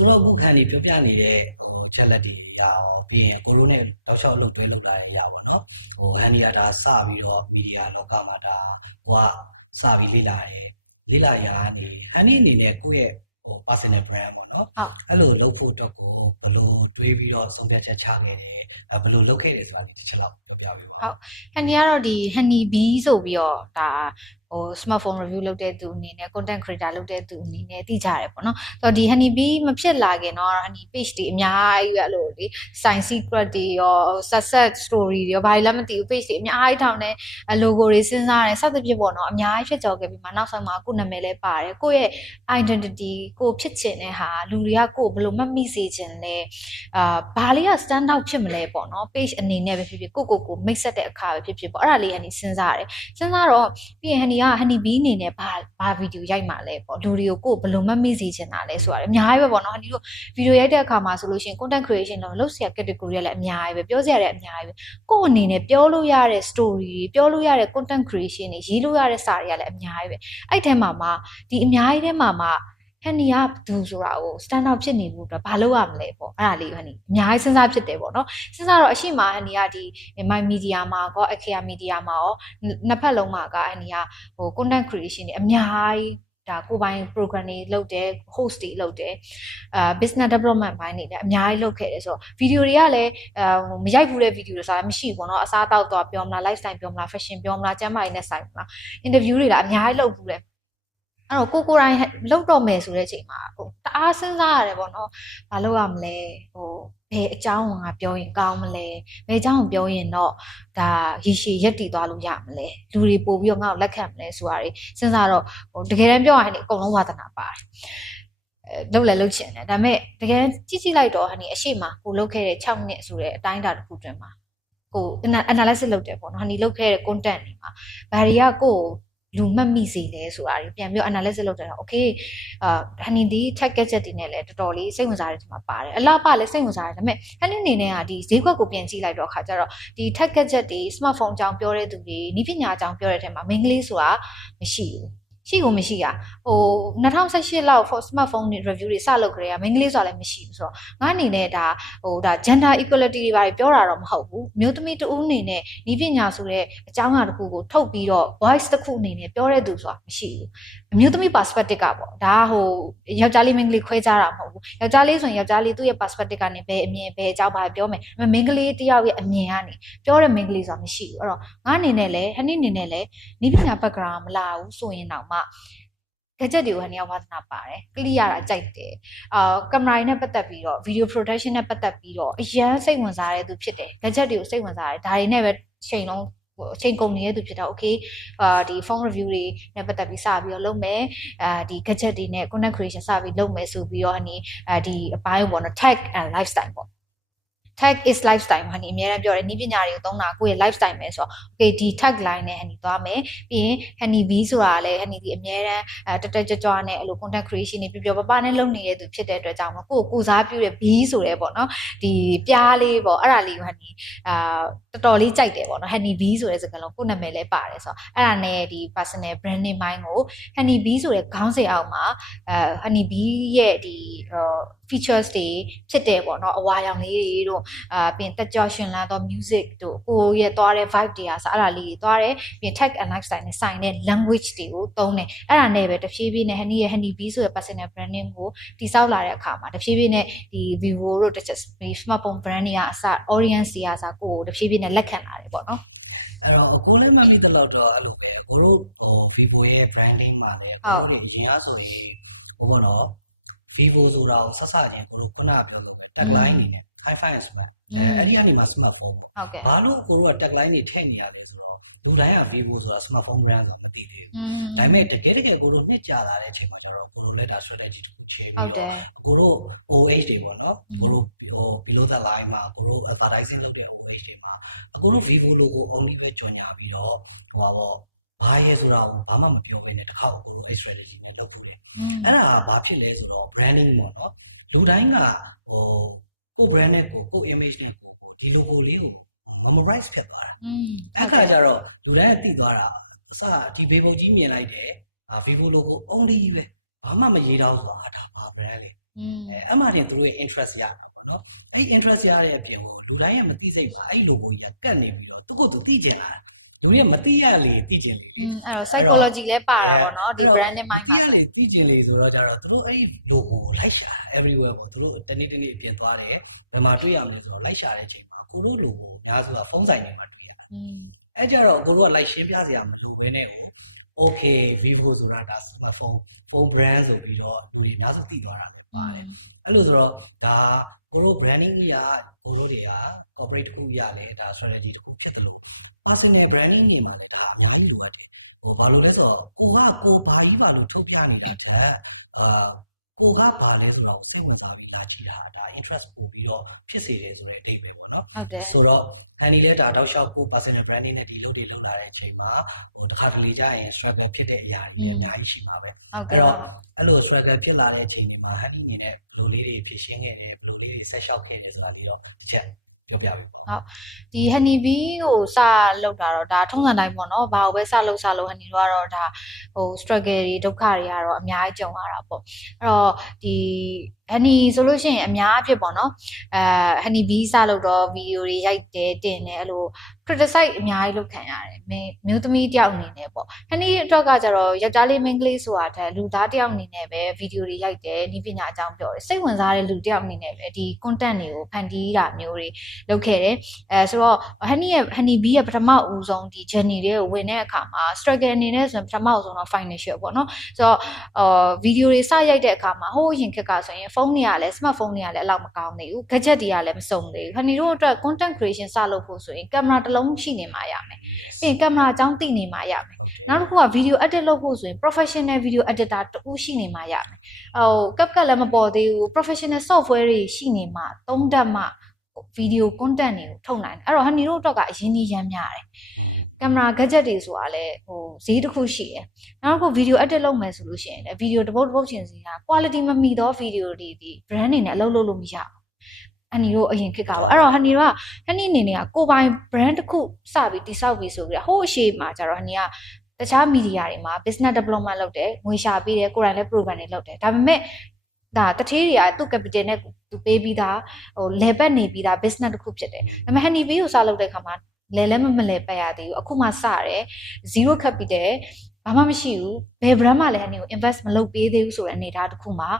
ဆိုတော့အခုခံနေပြောပြနေတဲ့ချက်လက်တွေရအောင်ပြီးရင်ကိုရိုနဲ့တောက်လျှောက်လုပ်တွဲလုပ်တာရရပါတော့ဟန်ဒီကဒါစပြီးတော့မီဒီယာလောကမှာဒါဟိုကစပြီးလေ့လာရကနေဟန်ဒီအနေနဲ့ကိုယ့်ရဲ့personal brand ပေါ့နော်အဲ့လိုလုပ်ဖို့တော့ဘယ်လိုတွေးပြီးတော့ဆုံးဖြတ်ချက်ချခဲ့တယ်ဘယ်လိုလုပ်ခဲ့တယ်ဆိုတာဒီချက်လောက်ပြောပြပါဟုတ်ဟန်ဒီကတော့ဒီ Honey Bee ဆိုပြီးတော့ဒါsmartphone review လုပ်တဲ့သူအနေနဲ့ content creator လုပ်တဲ့သူအနေနဲ့သိကြရတယ်ပေါ့နော်ဆိုတော့ဒီ Honey Bee မဖြစ်လာခင်တော့ Honey page တွေအများကြီးပဲအဲ့လိုလေ science secret တွေရော success story တွေရောဘာလဲမသိဘူး page တွေအများကြီးထောင်နေ logo တွေစဉ်းစားတယ်စသဖြင့်ပေါ့နော်အများကြီးဖြစ်ကြော်ခဲ့ပြီးမှနောက်ဆုံးမှာကိုယ်နာမည်လည်းပါတယ်ကိုယ့်ရဲ့ identity ကိုဖြစ်ချင်တဲ့ဟာလူတွေကကိုယ်ဘယ်လိုမှတ်မိစေချင်လဲဘာလေးက stand out ဖြစ်မလဲပေါ့နော် page အနေနဲ့ပဲဖြစ်ဖြစ်ကိုမိတ်ဆက်တဲ့အခါပဲဖြစ်ဖြစ်ပေါ့အဲ့ဒါလေးHoneyစဉ်းစားတယ်စဉ်းစားတော့ပြီးရင် Honey က Honey Bee အနေနဲ့ဘာဗီဒီယိုရိုက်မှာလဲပေါ့လူတွေကိုဘယ်လိုမှတ်မိစေချင်တာလဲဆိုရတယ်အများကြီးပဲပေါ့နော် Honey တို့ဗီဒီယိုရိုက်တဲ့အခါမှာဆိုလို့ရှိရင် content creation တော့လုပ်စရာ category ကလည်းအများကြီးပဲပြောစရာလည်းအများကြီးပဲကိုယ့်အနေနဲ့ပြောလို့ရတဲ့ story တွေပြောလို့ရတဲ့ content creation တွေရေးလို့ရတဲ့စာတွေကလည်းအများကြီးပဲအဲ့ထဲမှာဒီအများကြီးထဲမှာHoney ကသူဆိုတာကို stand out ဖြစ်နေဖို့အတွက်ဘာလုပ်ရမလဲပေါ့အဲ့ဒါလေး Honey အများကြီးစဉ်းစားဖြစ်တယ်ပေါ့နော်စဉ်းစားတော့အရှိမ Honey ကဒီ My Media မှာကော Akea Media မှာရောနှစ်ဖက်လုံးမှာက Honey ကcontent creation တွေအများကြီးဒါကိုပိုင် program တွေလုပ်တယ် host တွေလုပ်တယ်business development ဘိုင်းတွေလည်းအများကြီးလုပ်ခဲ့တယ်ဆိုတော့ video တွေကလည်းမရိုက်ဘူးတဲ့ video တွေဆိုတာမရှိဘူးပေါ့နော်အစားတောက်တော့ပြောမလား lifestyle ပြောမလား fashion ပြောမလားကျန်းမာရေးနဲ့ဆိုင်မလား interview တွေလည်းအများကြီးလုပ်ဘူးတယ်အဲ့တော့ကိုယ်တိုင်လောက်တော့မယ်ဆိုတဲ့အချိန်မှာတအားစဉ်းစားရတယ်ပေါ့နော်မလုပ်ရမလဲဘယ်အကြောင်းငါပြောရင်ကောင်းမလဲဘယ်အကြောင်းပြောရင်တော့ဒါရေရှည်ရက်တည်သွားလို့ရမလဲလူတွေပို့ပြီးတော့ငါ့ကိုလက်ခံမလဲဆိုတာတွေစဉ်းစားတော့တကယ်တမ်းပြောရရင်အကုန်လုံးဝါသနာပါတယ်လုပ်ချင်တယ်ဒါပေမဲ့တကယ်ကြည့်လိုက်တော့Honeyအရှိမကိုလုပ်ခဲ့တဲ့6နှစ်ဆိုတဲ့အတိုင်းအတာတစ်ခုတွင်မှာကို analysis လုပ်တယ်ပေါ့နော်Honeyလုပ်ခဲ့တဲ့ content တွေမှာဘာတွေကကိုလူမှတ်မိစေလဲဆိုတာတွေပြန်ပြီး analysis လုပ်တယ်တော့ okay Honey ဒီ tech gadget တွေနဲ့လည်းတော်တော်လေးစိတ်ဝင်စားတဲ့ဒီမှာပါတယ်အလားပါလည်းစိတ်ဝင်စားတယ်ဒါပေမဲ့ Honey အနေနဲ့ကဒီဈေးကွက်ကိုပြန်ကြည့်လိုက်တော့ခါကျတော့ဒီ tech gadget တွေ smartphone အကြောင်းပြောတဲ့သူတွေနည်းပညာအကြောင်းပြောတဲ့အထက်မှာမိန်းကလေးဆိုတာမရှိဘူးရှိကိုမရှိอ่ะ2018လောက် smartphone တွေ review တွေစလုပ်ကြရမိန်းကလေးဆိုတာလည်းမရှိဘူးဆိုတော့ငါအနေနဲ့ဒါ gender equality တွေဘာတွေပြောတာတော့မဟုတ်ဘူးမျိုးသမီးတဦးအနေနဲ့နည်းပညာဆိုတဲ့အကြောင်းအရာတစ်ခုကိုထုတ်ပြီးတော့ voice တစ်ခုအနေနဲ့ပြောတဲ့သူဆိုတာမရှိဘူးအမျိုးသမီး perspective ကပေါ့ဒါယောက်ျားလေးမိန်းကလေးခွဲခြားတာမဟုတ်ဘူးယောက်ျားလေးဆိုရင်ယောက်ျားလေးသူ့ရဲ့ perspective ကနေဘယ်အမြင်ဘယ်အကြောင်းဘာပြောမယ်မိန်းကလေးတယောက်ရဲ့အမြင်ကနေပြောတဲ့မိန်းကလေးဆိုတာမရှိဘူးအဲ့တော့ငါအနေနဲ့လည်းHoneyအနေနဲ့လည်းနည်းပညာ background မလာဘူးဆိုရင်တော့gadget တွေကိုHoneyဝါသနာပါတယ်ကလိရတာကြိုက်တယ်ကင်မရာနဲ့ပတ်သက်ပြီးတော့ video production နဲ့ပတ်သက်ပြီးတော့အရန်စိတ်ဝင်စားတဲ့သူဖြစ်တယ် gadget တွေကိုစိတ်ဝင်စားတယ်ဒါတွေနဲ့ပဲချိန်လုံးအချိန်ကုန်နေတဲ့သူဖြစ်တော့ okay ဒီ phone review တွေနဲ့ပတ်သက်ပြီးစပြီးတော့လုပ်မယ်ဒီ gadget တွေနဲ့ content creation စပြီးလုပ်မယ်ဆိုပြီးတော့Honeyဒီအပိုင်းပေါ့နော် tech and lifestyle ပေါ့tech is lifestyle Honeyအများအားပြောတယ်နည်းပညာတွေကိုသုံးတာကိုယ့်ရဲ့ lifestyle ပဲဆိုတော့ okay ဒီ tag line နဲ့Honeyသွားမယ်ပြီးရင်Honey Bee ဆိုတာလည်းHoneyဒီအများအားတက်ကြွနဲ့အဲ့လို content creation တွေပြောပပနဲ့လုပ်နေတဲ့သူဖြစ်တဲ့အတွက်ကြောင့်ကိုစားပြုတဲ့ Bee ဆိုရဲပေါ့နော်ဒီပြားလေးပေါ့အဲ့ဒါလေးကိုHoneyတော်တော်လေးကြိုက်တယ်ပေါ့နော် Honey Bee ဆိုတဲ့စကားလုံးကိုနာမည်လည်းပါတယ်ဆိုတော့အဲ့ဒါနဲ့ဒီ personal branding ဘိုင်းကို Honey Bee ဆိုတဲ့ခေါင်းစဉ်အောက်မှာHoney Bee ရဲ့ဒီfeatures တွေဖြစ်တယ်ပေါ့နော်အဝါရောင်လေးတွေတို့ပြင်တက်ကြွရှင်လန်းသော music တို့ကိုရဲ့သွားတဲ့ vibe တွေကဆိုအဲ့ဒါလေးတွေသွားတယ်ပြင် tech and lifestyle နဲ့ဆိုင်တဲ့ language တွေကိုသုံးတယ်အဲ့ဒါနဲ့ပဲတဖြည်းဖြည်းနဲ့Honey Bee ဆိုတဲ့ personal branding ကိုတိစောက်လာတဲ့အခါမှာတဖြည်းဖြည်းနဲ့ဒီ Vivo တို့ smartphone brand တွေကအစ audience တွေကအစကိုတဖြည်းဖြည်းနဲ့လက်ခံလာတယ်ပေါ့နော်အဲ့တော့ကိုလည်းမမိတဲ့လောက်တော့အဲ့လိုပဲကိုတို့Vivo ရဲ့ branding မှာလည်းကိုတို့ကြီးအားဆိုရင်ဘောနော် Vivo ဆိုတာကိုဆက်ချင်းကိုတို့ခုနကပြောလို့ tagline နေတယ် hi-fi ဆိုတော့အဲ့ဒီကနေမှ smartphone ဟုတ်ကဲ့ဘာလို့ကိုတို့က tagline တွေထည့်နေရလဲဆိုတော့လူတိုင်းက Vivo ဆိုတာ smartphone brand ဆိုမသိသေးဘူးဒါပေမဲ့တကယ်ကိုတို့နှစ်ကြာလာတဲ့အချိန်မှာတော့ကိုတို့လည်းဒါ strategy တစ်ခုချပြီးတော့ကိုတို့ OH တွေပေါ့နော်ကိုတို့below the line မှာကိုတို့ advertising လုပ်တဲ့ OH တွေမှာကိုတို့ Vivo logo only ပဲကြော်ညာပြီးတော့ဘာရဲဆိုတာကိုဘာမှမပြောဘဲနဲ့တစ်ခါကိုတို့ strategy နဲ့လုပ်နေတယ်အဲ့ဒါဘာဖြစ်လဲဆိုတော့ branding ပေါ့နော်လူတိုင်းကကို brand နဲ့ကို image နဲ့ဒီ logo လေးကို memorize ဖြစ်သွားတာအဲ့ခါကျတော့လူတိုင်းကသိသွားတာအစဒီဘေးပုံကြီးမြင်လိုက်တယ်Vivo logo only ပဲဘာမှမရေးတော့ဆိုတာဒါဘာ brand လဲ အဲ့မှာတင်သူတို့ရဲ့ interest ရနော်အဲ့ interest ရတဲ့အပြင်ကိုလူတိုင်းကမသိစိတ်ပါအဲ့လိုကိုကတ်နေပြီးတော့သူကသူသိကျင်လာလူတွေကမသိရလေသိကျင်လေအဲ့တော့ psychology လည်းပါတာပေါ့နော်ဒီ brand နဲ့ mind မှာဆိုသိကျင်လေဆိုတော့ကြတော့သူတို့အဲ့ logo ကိုလိုက်ရှာ everywhere ကိုသူတို့တနေ့အပြင်သွားတယ်ဘယ်မှာတွေ့ရမလဲဆိုတော့လိုက်ရှာတဲ့အချိန်မှာကိုတို့ logo အများစုကဖုန်းဆိုင်တွေမှာတွေ့ရတယ်အဲ့ကြတော့ကိုတို့ကလိုက်ရှင်းပြစရာမလိုဘဲနဲ့okay Vivo ဆိုတာဒါ smartphone phone brand ဆိုပြီးတော့လူတွေအများစုသိသွားတာပါတယ်အဲ့လိုဆိုတော့ဒါကိုတို့ branding ကြီးကကိုတို့တွေက corporate တစ်ခုရလဲဒါ strategy တစ်ခုဖြစ်တယ်လို့ personal branding တွေမှာဒါအများကြီးလိုပါတယ်ဘာလို့လဲဆိုတော့ကိုဘာကြီးပါလို့ထုတ်ပြနေတာချက်ကိုကပါလဲဆိုတော့စိတ်ဝင်စားပြီးလာကြည့်တာဒါ interest ပို့ပြီးတော့ဖြစ်စေတယ်ဆိုတဲ့အဓိပ္ပာယ်ပေါ့နော်ဟုတ်တယ်ဆိုတော့အနေနဲ့ဒါတောက်လျှောက်ကို personal branding နဲ့ဒီလုပ်တွေလုပ်လာတဲ့အချိန်မှာတစ်ခါတလေကြာရင် struggle ဖြစ်တဲ့အရာတွေအများကြီးရှိမှာပဲအဲ့တော့အဲ့လို struggle ဖြစ်လာတဲ့အချိန်မှာ happy နေနဲ့ဘလိုလေးတွေဖြစ်ရှင်းခဲ့တယ်ဘလိုလေးတွေဆက်လျှောက်ခဲ့တယ်ဆိုတာပြီးတော့တစ်ချက်ပြောပြပါဟုတ်ဒီ honey bee ကိုစလောက်တာတော့ဒါထုံးစံတိုင်းပေါ့နော်ဘာကိုပဲစလို့ honey တို့ကတော့ဒါstruggle တွေဒုက္ခတွေကတော့အများကြီးကြုံရတာပေါ့အဲ့တော့ဒီ honey ဆိုလို့ရှိရင်အများအဖြစ်ပေါ့နော် honey bee စလို့တော့ video တွေရိုက်တယ်တင်တယ်အဲ့လို criticize အများကြီးလုပ်ခံရတယ်မျိုးသမီးတယောက်အနေနဲ့ပေါ့ honey အတွက်ကကျတော့ယောက်ျားလေးမိန်းကလေးဆိုတာတဲ့လူသားတယောက်အနေနဲ့ပဲ video တွေရိုက်တယ်ဒီပညာအကြောင်းပြောတယ်စိတ်ဝင်စားတဲ့လူတယောက်အနေနဲ့ပဲဒီ content တွေကိုဖန်တီးတာမျိုးတွေလုပ်ခဲ့တယ်ဆိုတော့ honey bee ရဲ့ပထမဦးဆုံးဒီ journey တွေကိုဝင်တဲ့အခါမှာ struggle အနေနဲ့ဆိုရင်ပထမဦးဆုံးတော့ financial ပေါ့နော်ဆိုတော့video တွေစရိုက်တဲ့အခါမှာဟိုးရင်ခက်ကဆိုရင်ဖုန်းတွေကလည်း smartphone တွေကလည်းအလောက်မကောင်းသေးဘူး gadget တွေကလည်းမစုံသေးဘူး honey တို့အတွက် content creation စလုပ်ဖို့ဆိုရင်ကင်မရာတစ်လုံးရှိနေမှာရမယ်ပြီးရင်ကင်မရာအကြောင်းသိနေမှာရမယ်နောက်တစ်ခုက video edit လုပ်ဖို့ဆိုရင် professional video editor တူရှိနေမှာရမယ်ကပ်လည်းမပေါ်သေးဘူး professional software တွေရှိနေမှာသုံးတတ်မှ video content တွေကိုထုတ်နိုင်တယ်အဲ့တော့ honey တို့အတွက်ကအရင်ကြီးရမ်းများတယ်ကင်မရာ gadget တွေဆိုတာလည်းဈေးတစ်ခုရှိတယ်နောက်တစ်ခု video edit လုပ်မယ်ဆိုလို့ရှိရင်လည်း video တစ်ပုတ်ချင်းစီက quality မမီသော video တွေဒီ brand တွေနဲ့အလုပ်လုပ်လို့မရဘူးhoney တို့အရင်ခက်ကပေါ့အဲ့တော့ honey တို့က honey အနေနဲ့ကကိုပိုင် brand တစ်ခုစပြီးတိဆောက်ပြီးဆိုပြီးဟိုးအရှိမှာကျတော့ honey ကတခြား media တွေမှာ business development လုပ်တယ်ငွေရှာပေးတယ်ကိုယ်တိုင်လည်း program တွေလုပ်တယ်ဒါပေမဲ့ဒါတထေးတွေကသူ့ capital နဲ့သူပေးပြီးသားလဲပတ်နေပြီးသား business တစ်ခုဖြစ်တယ်ဒါပေမဲ့ honey bee ကိုစလုပ်တဲ့အခါမှာလဲလဲမလဲပတ်ရသေးဘူးအခုမှစတယ် zero capital ဘာမှမရှိဘူးဘယ် brand မှလည်း honey ကို invest မလုပ်ပေးသေးဘူးဆိုတဲ့အနေအထားတစ်ခုမှာ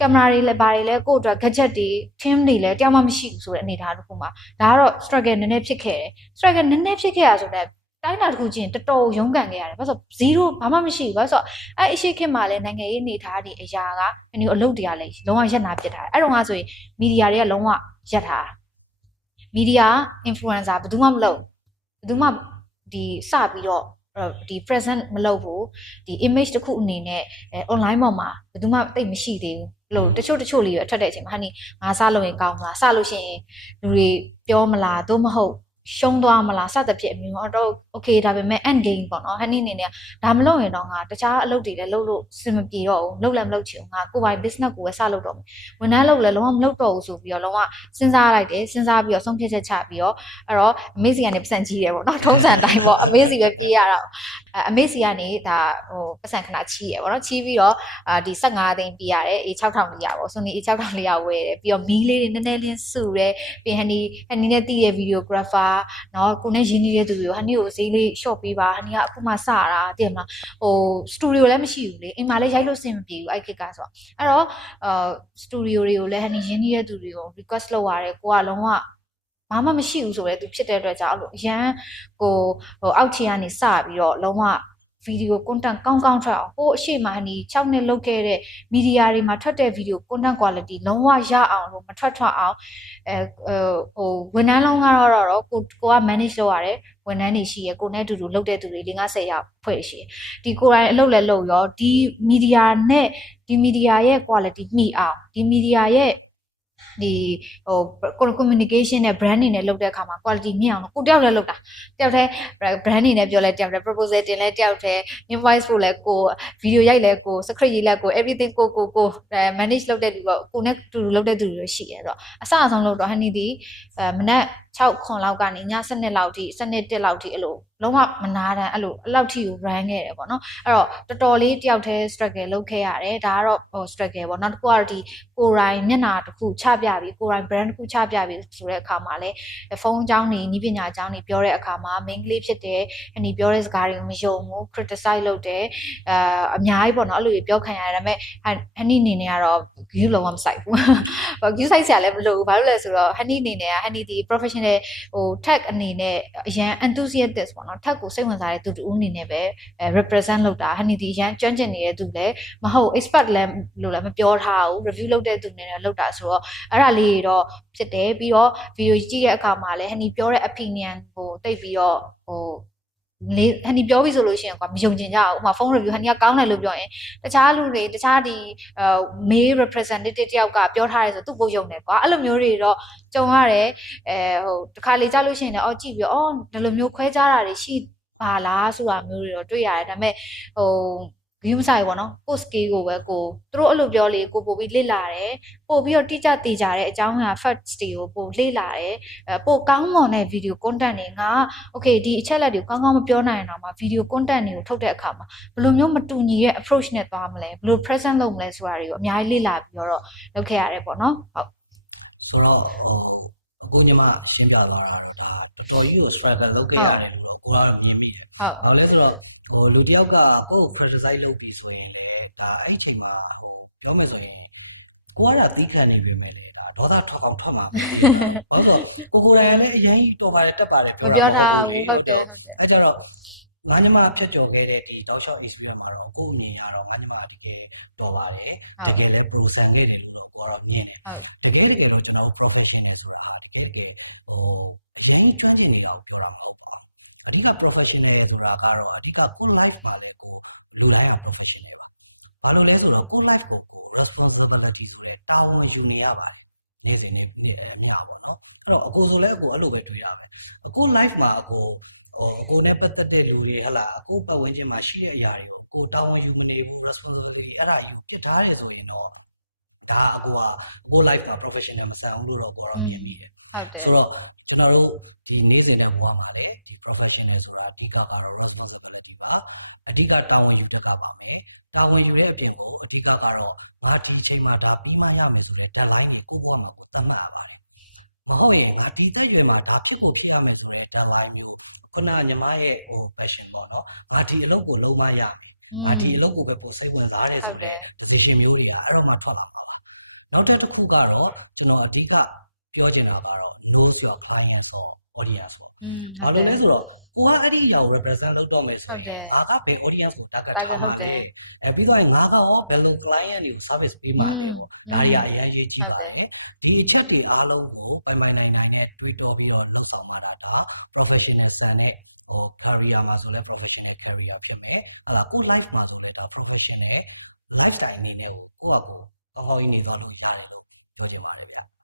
ကင်မရာတွေလည်းဘာတွေလဲကိုယ့်အတွက် gadget တွေ team တွေလည်းတယောက်မှမရှိဘူးဆိုတဲ့အနေအထားတစ်ခုမှာဒါကတော့ struggle နည်းနည်းဖြစ်ခဲ့တယ် struggle နည်းနည်းဖြစ်ခဲ့ရဆိုတော့တိုင်းတာတစ်ခုချင်းတော်တော်ရုန်းကန်ခဲ့ရတယ်ဘာလို့ဆို0ဘာမှမရှိဘူးဘာလို့ဆိုအဲ့အရှိခေတ်မှာလည်းနိုင်ငံရေးအနေအထားတွေအရာကဒီအလုပ်တွေကလည်းလုံးဝရက်နာဖြစ်ထားတယ်အဲ့တော့ကဆိုရင်မီဒီယာတွေကလုံးဝရက်ထားမီဒီယာ influencer ဘယ်သူမှမလုပ်ဘယ်သူမှဒီစပြီးတော့ဒီ present မလုပ်ဘူးဒီ image တစ်ခုအနေနဲ့online ပေါ်မှာဘယ်သူမှတိတ်မရှိသေးဘူးလို့တချို့လေးရထွက်တဲ့အချိန်မှာဟာနေငါစလုပ်ရင်ကောင်းမလားစလို့ရှိရင်လူတွေပြောမလားသို့မဟုတ်ရှုံးသွားမလားစသဖြင့်အမျိုးတော့ okay ဒါပေမဲ့ end game ပေါ့နော် honey အနေနဲ့ဒါမလုပ်ရင်တော့ငါတခြားအလုပ်တွေလည်းလုပ်လို့စင်မပြေတော့ဘူးလုပ်လည်းမလုပ်ချင်ဘူးငါကိုယ်ပိုင် business ကိုပဲစလုပ်တော့မယ်ဝန်ထမ်းလုပ်လည်းလုံးဝမလုပ်တော့ဘူးဆိုပြီးတော့လုံးဝစဉ်းစားလိုက်တယ်စဉ်းစားပြီးတော့ဆုံးဖြတ်ချက်ချပြီးတော့အဲ့တော့အမေစီကနေပတ်စံကြီးတယ်ပေါ့နော်ထုံးစံတိုင်းပေါ့အမေစီပဲပြေးရတော့အမေစီကနေဒါပတ်စံခဏချီးရပေါ့နော်ချီးပြီးတော့ဒီ15သိန်းပြေးရတယ်အေး6400ပေါ့ဆိုနေအေး6400ဝယ်တယ်ပြီးတော့မီးလေးတွေနည်းနည်းလေးစုတယ်ပြီး honey နဲ့တည်တဲ့ videographer နော်ကိုနဲ့ရင်းနှီးတဲ့သူတွေကို honey ကိုဈေးလေး short ပေးပါ honey ကအခုမှစတာတည်မလားစတူဒီယိုလည်းမရှိဘူးလေအိမ်မှာလည်းရိုက်လို့စင်မပြေဘူးအဲ့ခေတ်ကဆိုအဲ့တော့စတူဒီယိုတွေကိုလည်း honey ရင်းနှီးတဲ့သူတွေကို request လုပ်ရတယ်ကိုကလုံးဝဘာမှမရှိဘူးဆိုတော့သူဖြစ်တဲ့အတွက်ကြောင့်အဲ့လိုအရန်ကိုအောက်ခြေကနေစပြီးတော့လုံးဝ video content ကောင်းကောင်းထွက်အောင်ဟိုအရှိမhoney 6နှစ်လုပ်ခဲ့တဲ့ media တွေမှာထွက်တဲ့ video content quality လုံးဝရအောင်လို့မထွက်အောင်ဝန်ထမ်းလုံးကတော့ကိုက manage လုပ်ရတယ်ဝန်ထမ်းတွေရှိရကိုနဲ့အတူတူလုပ်တဲ့သူတွေ50ရောက်ဖွဲ့ရှိဒီကိုယ်တိုင်အလုပ်လည်းလုပ်ရောဒီ media နဲ့ဒီ media ရဲ့ quality မှီအောင်ဒီ media ရဲ့ဒီcommunication နဲ့ brand တွေနဲ့လုပ်တဲ့အခါမှာ quality မြင့်အောင်လို့ကိုတယောက်လည်းလုပ်တာတယောက်တည်း brand တွေနဲ့ပြောလဲတယောက်တည်း proposal တင်လဲတယောက်တည်း invoice ပို့လဲကို video ရိုက်လဲကို script ရေးလဲကို everything ကို manage လုပ်တဲ့လူကကိုနဲ့တူတူလုပ်တဲ့သူတွေရှိရတော့အစအဆုံးလို့တော့ honey ဒီမနက် 6ခွန်လောက်ကနေည7လောက်ထိ7လောက်ထိအဲ့လိုလုံးဝမနာတမ်းအဲ့လောက်ထိကို run ခဲ့တယ်ပေါ့နော်အဲ့တော့တော်တော်လေးတယောက်တည်း struggle လုပ်ခဲ့ရတယ်ဒါကတော့ struggle ပေါ့နောက်တစ်ခုကတော့ဒီကိုယ်တိုင်မျက်နှာတစ်ခုချပြပြီးကိုယ်တိုင် brand တစ်ခုချပြပြီးဆိုတဲ့အခါမှာလဲဖုန်းအကြောင်းတွေနည်းပညာအကြောင်းတွေပြောတဲ့အခါမှာ main ကလေးဖြစ်တယ်အနီပြောတဲ့စကားတွေကိုမယုံဘူး criticize လုပ်တယ်အများကြီးပေါ့နော်အဲ့လိုပြောခံရတယ်ဒါပေမဲ့ဟန်နီအနေနဲ့ကတော့ view လုံးဝမဆိုင်ဘူး view ဆိုင်ဆရာလည်းမလိုဘူးဘာလို့လဲဆိုတော့ဟန်နီအနေနဲ့ဟန်နီဒီ professional ဟို tag အနေနဲ့အရန် enthusiast ပေါ့နော် tag ကိုစိတ်ဝင်စားတဲ့သူတူအနေနဲ့ပဲ represent လုပ်တာဟန်နီဒီအရန်ကျွမ်းကျင်နေတဲ့သူလည်းမဟုတ် expert လည်းလို့လည်းမပြောထားဘူး review လုပ်တဲ့သူနဲ့လုပ်တာဆိုတော့အဲ့ဒါလေးတော့ဖြစ်တယ်ပြီးတော့ video ကြည့်တဲ့အခါမှာလည်းဟန်နီပြောတဲ့ opinion ကိုတိတ်ပြီးတော့ဟိုလေဟန်နီပြောပြီဆိုလို့ရှိရင်ကွာမယုံကျင်ကြဘူးဥပမာ phone review ဟန်နီကကောင်းတယ်လို့ပြောရင်တခြားလူတွေတခြားဒီမေး representative တယောက်ကပြောထားတယ်ဆိုသူ့ကိုယုံတယ်ကွာအဲ့လိုမျိုးတွေတော့ကြုံရတယ်ဟိုတခါလေကြားလို့ရှိရင်လည်းအော်ကြည့်ပြီးအော်ဒီလိုမျိုးခွဲခြားတာတွေရှိပါလားဆိုတာမျိုးတွေတော့တွေ့ရတယ်ဒါပေမဲ့ဟို view ဆိုင်ပေါ့နော်ကို skill ကိုပဲကိုသူတို့အဲ့လိုပြောလေကိုပို့ပြီးလေ့လာတယ်ပို့ပြီးတော့တိကျတည်ကြတဲ့အကြောင်းအရာ facts တွေကိုပို့လေ့လာတယ်ပို့ကောင်းမွန်တဲ့ video content တွေငါ okay ဒီအချက်လက်တွေကိုကောင်းကောင်းမပြောနိုင်တော့မှ video content တွေကိုထုတ်တဲ့အခါမှာဘယ်လိုမျိုးမတူညီတဲ့ approach နဲ့သွားမလဲဘယ်လို present လုပ်မလဲဆိုတာတွေကိုအများကြီးလေ့လာပြီးတော့လုပ်ခဲ့ရတယ်ပေါ့နော်ဟုတ်ဆိုတော့ကိုညီမရှင်းပြလာတာဒါတော်ကြီးကို struggle လုပ်ခဲ့ရတယ်လို့ကိုကမြင်မိတယ်ဟုတ်ဘာလဲဆိုတော့လူတယောက်ကကိုယ် criticize လုပ်ပြီးဆိုရင်လေဒါအဲ့ချိန်မှာပြောမယ်ဆိုရင်ကိုကသီးခံနေပြီမဲ့လေဒါဒေါသထွက်အောင်ထွက်မှာဟုတ်တော့ကိုယ်တိုင်လည်းအရင်တော်ပါတယ်တက်ပါတယ်မပြောထားဘူးဟုတ်တယ်အဲ့ကြတော့ငါညီမဖြတ်ကျော်ခဲ့တဲ့ဒီတောက်လျှောက် experience မှာတော့ကိုယ်မြင်ရတော့ငါညီမတကယ်တော်ပါတယ်တကယ်လည်း process ခဲ့တယ်လို့ပြောတော့မြင်တယ်တကယ်တော့ကျွန်တော် professional ဆိုတာတကယ်အရင်ကျွမ်းကျင်နေတော့ပြောတာအဓိက professional ရဲ့ဆိုတာကတော့အဓိကကို life မှာပဲလူတိုင်းက professional ဘာလို့လဲဆိုတော့ကို life ကို responsibility ဆိုတဲ့တာဝန်ယူနေရပါတယ်နေ့စဉ်နေ့အများပေါ့နော်အဲ့တော့အကိုဆိုလဲအကိုအဲ့လိုပဲတွေ့ရမယ်အကို life မှာအကိုနဲ့ပတ်သက်တဲ့လူတွေဟလာအကိုပတ်ဝန်းကျင်မှာရှိတဲ့အရာတွေကိုတာဝန်ယူနေဘူး responsibility အဲ့ဒါယူပြစ်ထားတယ်ဆိုရင်တော့ဒါအကို life မှာ professional မဆန်ဘူးလို့တော့ပြောရမြင်မိတယ်ဟုတ်တယ်ဆိုတော့ကျွန်တော်တို့ဒီနေ့စဉ်တဲ့ဘဝမှာလည်းဒီ professional ဆိုတာအဓိကကတော့ responsibility ပါအဓိကတာဝန်ယူတတ်တာပါပဲတာဝန်ယူတဲ့အပြင်ကိုအဓိကကတော့ငါဒီအချိန်မှာဒါပြီးမှရမယ်ဆိုတဲ့ deadline ကိုကိုယ့်ဘဝမှာသတ်မှတ်ရပါတယ်မဟုတ်ရင်ငါဒီသက်ရွယ်မှာဒါဖြစ်ဖို့ဖြစ်ရမယ်ဆိုတဲ့ deadline ကိုခုနညီမရဲ့passion ပေါ့နော်ငါဒီအလုပ်ကိုလုံးမရမယ်ငါဒီအလုပ်ကိုပဲကိုစိတ်ဝင်စားတယ်ဆိုတဲ့ decision မျိုးတွေကအဲ့တော့မှထွက်လာပါနောက်တစ်ခုကတော့ကျွန်တော်အဓိကပြောချင်တာကတော့ know your clients or audience ဘာလို့လဲဆိုတော့ကိုကအဲ့ဒီအရာကို represent လုပ်တော့မယ်ဆိုရင်ငါကဘယ် audience ကို target ထားမှာလဲပြီးတော့ငါကရောဘယ်လို client တွေကို service ပေးမှာလဲပေါ့ဒါတွေကအရင်ရေးကြည့်ပါတယ်ဒီအချက်တွေအားလုံးကိုပိုင်နိုင်နဲ့တွေးတောပြီးတော့လုပ်ဆောင်လာတာက professional ဆန်တဲ့career မှာဆိုလဲ professional career ဖြစ်မယ်ဟလာကို life မှာဆိုလဲဒါ professional lifestyle အနေနဲ့ကိုယ့်အကိုကောင်းကောင်းကြီးနေသွားလို့ရတယ်လို့ပြောချင်ပါတယ်